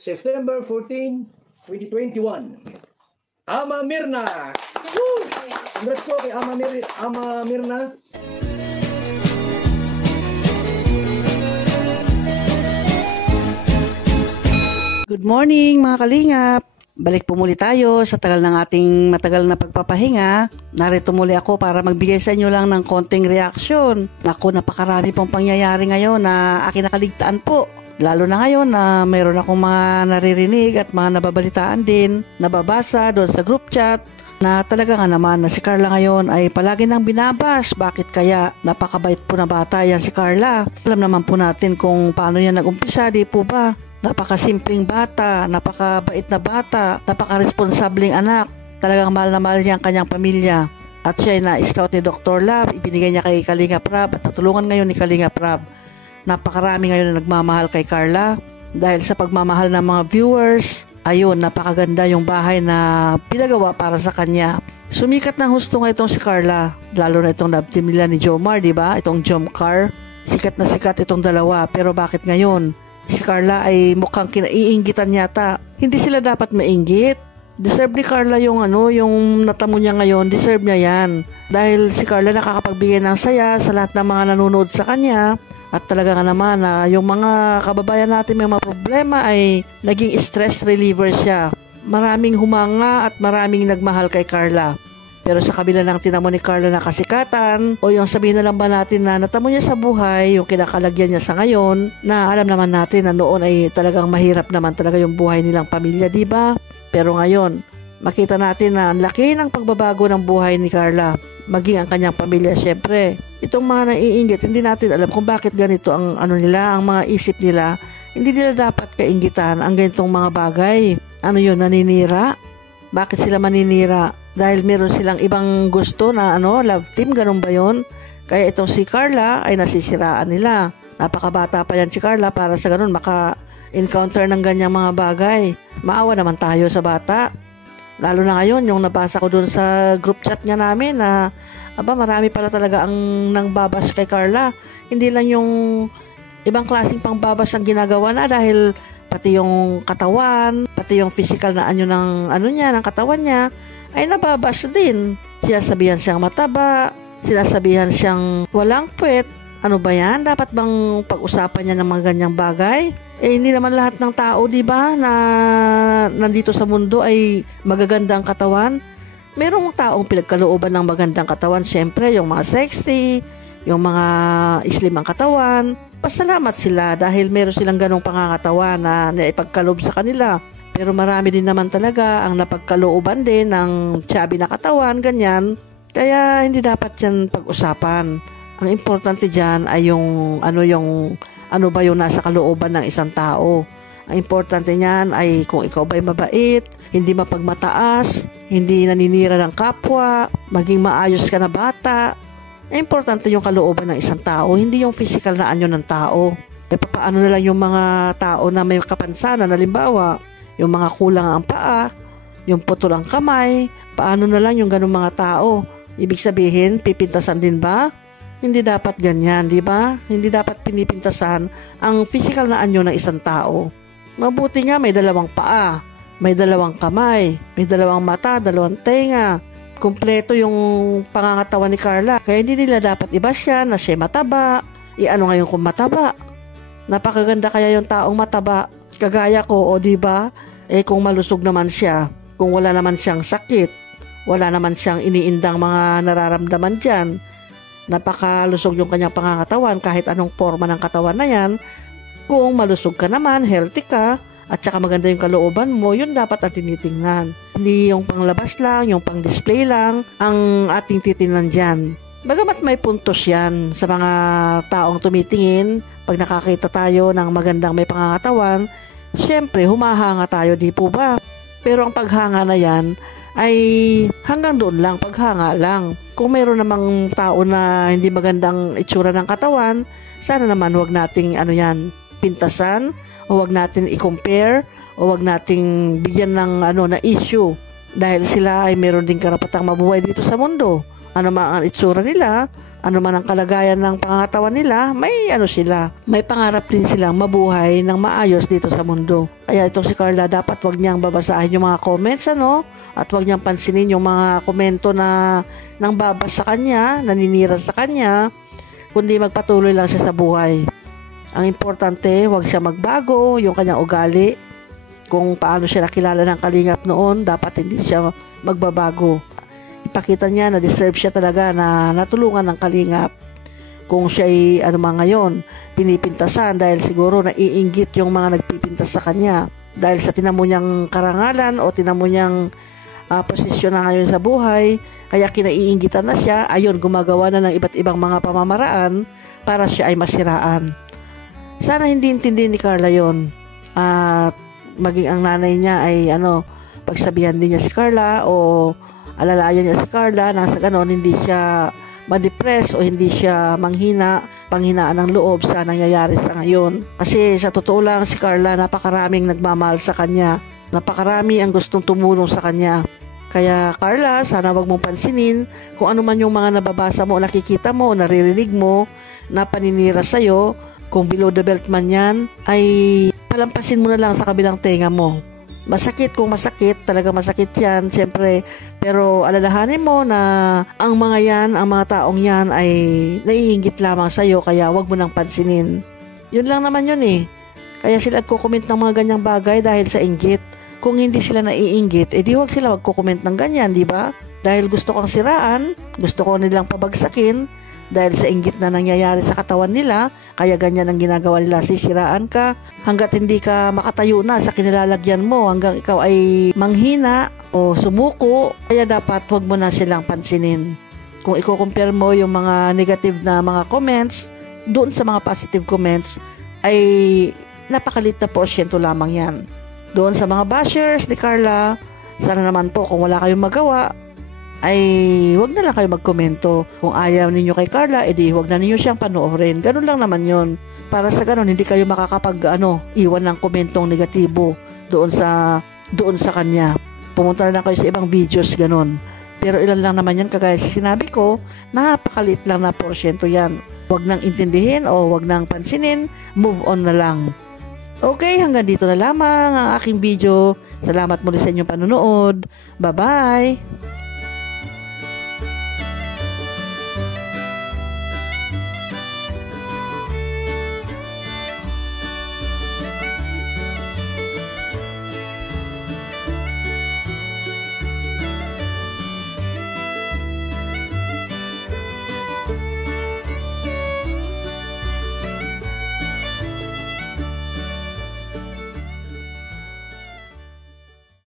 September 14, 2021. Ama Mirna! Woo! Congrats po kay Ama Mirna. Good morning mga kalingap! Balik po muli tayo sa tagal ng ating matagal na pagpapahinga. Narito muli ako para magbigay sa inyo lang ng konting reaksyon. Naku, napakarami pong pangyayari ngayon na aking nakaligtaan po. Lalo na ngayon na mayroon akong mga naririnig at mga nababalitaan din, nababasa doon sa group chat, na talaga nga naman na si Carla ngayon ay palagi nang binabas. Bakit kaya? Napakabait po na bata yan si Carla. Alam naman po natin kung paano yan nag-umpisa, di po ba? Napakasimpleng bata, napakabait na bata, napakaresponsabling anak. Talagang mahal na mahal niya ang kanyang pamilya. At siya ay na-scout ni Dr. Love, ibinigay niya kay Kalinga Prab at natulungan ngayon ni Kalinga Prab. Napakarami ngayon na nagmamahal kay Carla. Dahil sa pagmamahal ng mga viewers, ayun, napakaganda yung bahay na pinagawa para sa kanya. Sumikat ng husto nga itong si Carla, lalo na itong love team nila ni Jomar, di ba? Itong Jomcar. Sikat na sikat itong dalawa, pero bakit ngayon? Si Carla ay mukhang kinaiinggitan yata. Hindi sila dapat mainggit. Deserve ni Carla yung yung natamo niya ngayon, deserve niya yan. Dahil si Carla nakakapagbigay ng saya sa lahat ng mga nanonood sa kanya. At talaga nga naman na yung mga kababayan natin may mga problema ay naging stress reliever siya. Maraming humanga at maraming nagmahal kay Carla. Pero sa kabila ng tinamo ni Carla na kasikatan, o yung sabihin na lang ba natin na natamo niya sa buhay, yung kinakalagyan niya sa ngayon, na alam naman natin na noon ay talagang mahirap naman talaga yung buhay nilang pamilya, di ba? Pero ngayon, makita natin na ang laki ng pagbabago ng buhay ni Carla, maging ang kanyang pamilya. Syempre, itong mga naiinggit, hindi natin alam kung bakit ganito ang ang mga isip nila. Hindi nila dapat kainggitan ang ganitong mga bagay. Ano yun, naninira? Bakit sila maninira? Dahil meron silang ibang gusto na love team, ganun ba yun? Kaya itong si Carla ay nasisiraan nila. Napakabata pa yan si Carla para sa ganun maka-encounter ng ganyang mga bagay. Maawa naman tayo sa bata. Lalo na ngayon, yung nabasa ko dun sa group chat niya namin na marami pala talaga ang nangbabas kay Carla. Hindi lang yung ibang klaseng pangbabas ang ginagawa na, dahil pati yung katawan, pati yung physical na ng ng katawan niya ay nababas din. Sinasabihan siyang mataba, sinasabihan siyang walang puwet. Ano ba yan? Dapat bang pag-usapan niya ng mga ganyang bagay? Hindi naman lahat ng tao, di ba, na nandito sa mundo ay magaganda ang katawan. Merong taong pinagkalooban ng magandang katawan. Siyempre, yung mga sexy, yung mga slim ang katawan. Pasalamat sila dahil meron silang ganong pangangatawan na naipagkaloob sa kanila. Pero marami din naman talaga ang napagkalooban din ng chubby na katawan, ganyan. Kaya hindi dapat yan pag-usapan. Ang importante dyan ay yung ano ba yung nasa kalooban ng isang tao. Ang importante niyan ay kung ikaw ba'y mabait, hindi mapagmataas, hindi naninira ng kapwa, maging maayos ka na bata. Ang importante yung kalooban ng isang tao, hindi yung physical na anyo ng tao. Paano na lang yung mga tao na may kapansanan, halimbawa, yung mga kulang ang paa, yung putol ang kamay, paano na lang yung ganung mga tao? Ibig sabihin, pipintasan din ba? Hindi dapat ganyan, di ba? Hindi dapat pinipintasan ang physical na anyo ng isang tao. Mabuti nga may dalawang paa, may dalawang kamay, may dalawang mata, dalawang tenga. Kumpleto yung pangangatawan ni Carla. Kaya hindi nila dapat iba siya na siya mataba. Ano ngayon kung mataba? Napakaganda kaya yung taong mataba. Kagaya ko, o di ba? Kung malusog naman siya, kung wala naman siyang sakit, wala naman siyang iniindang mga nararamdaman dyan, napakalusog yung kanyang pangangatawan kahit anong forma ng katawan na yan. Kung malusog ka naman, healthy ka, at saka maganda yung kalooban mo, yun dapat ang tinitingnan. Hindi yung panglabas lang, yung pang-display lang ang ating titingnan dyan. Bagamat may puntos yan sa mga taong tumitingin, pag nakakita tayo ng magandang may pangangatawan, syempre humahanga tayo, di po ba? Pero ang paghanga na yan ay hanggang doon lang, paghanga lang. Kung mayroon namang tao na hindi magandang itsura ng katawan, sana naman wag nating pintasan, o wag natin i-compare, o wag nating bigyan ng na issue, dahil sila ay meron din karapatang mabuhay dito sa mundo. ano man ang itsura nila, ano man ang kalagayan ng pangangatawan nila, may sila. May pangarap din silang mabuhay ng maayos dito sa mundo. Kaya itong si Carla, dapat wag niyang babasahin yung mga comments, at wag niyang pansinin yung mga komento na nang babas sa kanya, naninira sa kanya, kundi magpatuloy lang siya sa buhay. Ang importante, wag siya magbago, yung kanyang ugali. Kung paano siya nakilala ng Kalingap noon, dapat hindi siya magbabago. Ipakita niya na deserve siya talaga na natulungan ng Kalingap. Kung siya ay ngayon, pinipintasan dahil siguro naiinggit yung mga nagpipintas sa kanya. Dahil sa tinamo niyang karangalan o tinamo niyang posisyon na ngayon sa buhay, kaya kinaiinggitan na siya, ayun, gumagawa na ng iba't ibang mga pamamaraan para siya ay masiraan. Sana hindi intindihin ni Carla yon. At maging ang nanay niya ay pagsabihan din niya si Carla o alalayan niya si Carla na sa ganon hindi siya ma-depress o hindi siya panghinaan ng loob sa nangyayari sa ngayon. Kasi sa totoo lang si Carla, napakaraming nagmamahal sa kanya. Napakarami ang gustong tumulong sa kanya. Kaya Carla, sana wag mong pansinin kung ano man yung mga nababasa mo, nakikita mo, naririnig mo na paninira sa'yo. Kung below the belt man yan, ay palampasin mo na lang sa kabilang tenga mo. Masakit kung masakit, talaga masakit yan, siyempre. Pero alalahanin mo na ang mga taong yan ay naiinggit lamang sa'yo, kaya wag mo nang pansinin. Yun lang naman yun eh. Kaya sila nagko-comment ng mga ganyang bagay dahil sa inggit. Kung hindi sila naiinggit, edi wag sila magko-comment ng ganyan, di ba? Dahil gusto kang siraan, gusto ko nilang pabagsakin, dahil sa inggit na nangyayari sa katawan nila, kaya ganyan ang ginagawa nila, sisiraan ka hanggat hindi ka makatayo na sa kinilalagyan mo, hanggang ikaw ay manghina o sumuko. Kaya dapat wag mo na silang pansinin. Kung i-compare mo yung mga negative na mga comments doon sa mga positive comments, ay napakalit na porsyento lamang yan. Doon sa mga bashers ni Carla, sana naman po kung wala kayong magawa, ay wag na lang kayo magkomento. Kung ayaw ninyo kay Carla, edi wag na ninyo siyang panoorin. Ganun lang naman yun. Para sa ganun, hindi kayo iwan ng komentong negatibo doon sa kanya. Pumunta na lang kayo sa ibang videos, ganun. Pero ilan lang naman yan, kagaya sa sinabi ko, napakalit lang na porsyento yan. Wag nang intindihin o wag nang pansinin, move on na lang. Okay, hanggang dito na lamang ang aking video. Salamat muli sa inyong panunood. Bye-bye!